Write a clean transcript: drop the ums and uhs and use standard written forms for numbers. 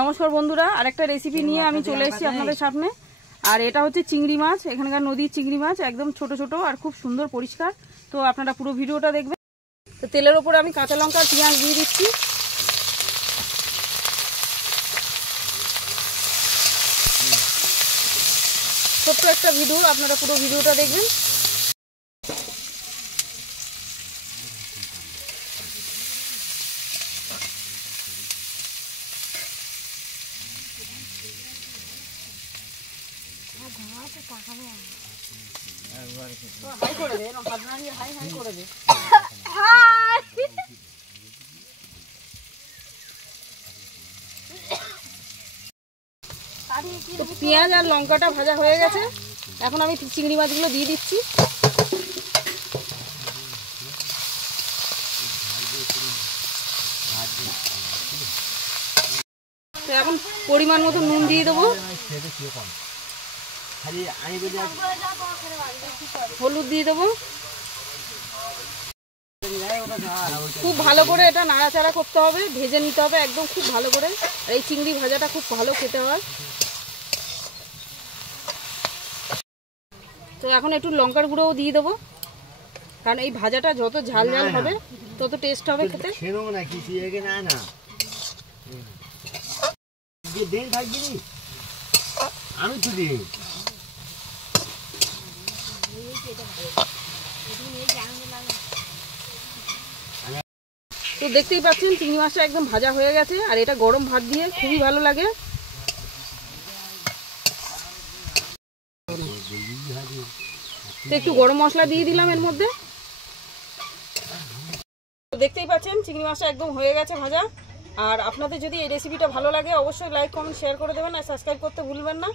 নমস্কার বন্ধুরা, আরেকটা রেসিপি নিয়ে আমি চলে এসেছি আপনাদের সামনে। আর এটা হচ্ছে চিংড়ি মাছ, এখানকার নদীর চিংড়ি মাছ, একদম ছোট ছোট আর খুব সুন্দর পরিষ্কার। তো আপনারা পুরো ভিডিওটা দেখবেন। তো তেলের ওপরে আমি কাঁচা লঙ্কা আর পেঁয়াজ দিয়ে দিচ্ছি। ছোট্ট একটা ভিডিও, আপনারা পুরো ভিডিওটা দেখবেন। হাই করে দে, হাত নাড়িয়ে হাই হাই করে দে। তো পেঁয়াজ আর লঙ্কাটা ভাজা হয়ে গেছে, এখন আমি চিংড়ি মাছগুলো দিয়ে দিচ্ছি। তো এখন পরিমাণ মতো নুন দিয়ে দেবো, হলুদ দিয়ে দেবো। খুব ভালো করে এটা নাড়াচাড়া করতে হবে, ভেজে নিতে হবে একদম খুব ভালো করে। আর এই চিংড়ি ভাজাটা খুব ভালো খেতে হয়। তো এখন একটু লঙ্কার গুঁড়োও দিয়ে দেবো, কারণ এই ভাজাটা যত ঝাল ঝাল হবে তত টেস্ট হবে খেতে। তো দেখতেই পাচ্ছেন চিংড়ি মাছটা একদম ভাজা হয়ে গেছে, আর এটা গরম ভাত দিয়ে খুবই ভালো লাগে। তো একটু গরম মশলা দিয়ে দিলাম এর মধ্যে। তো দেখতেই পাচ্ছেন চিংড়ি মাছটা একদম হয়ে গেছে ভাজা। আর আপনাদের যদি এই রেসিপিটা ভালো লাগে অবশ্যই লাইক কমেন্ট শেয়ার করে দেবেন, আর সাবস্ক্রাইব করতে ভুলবেন না।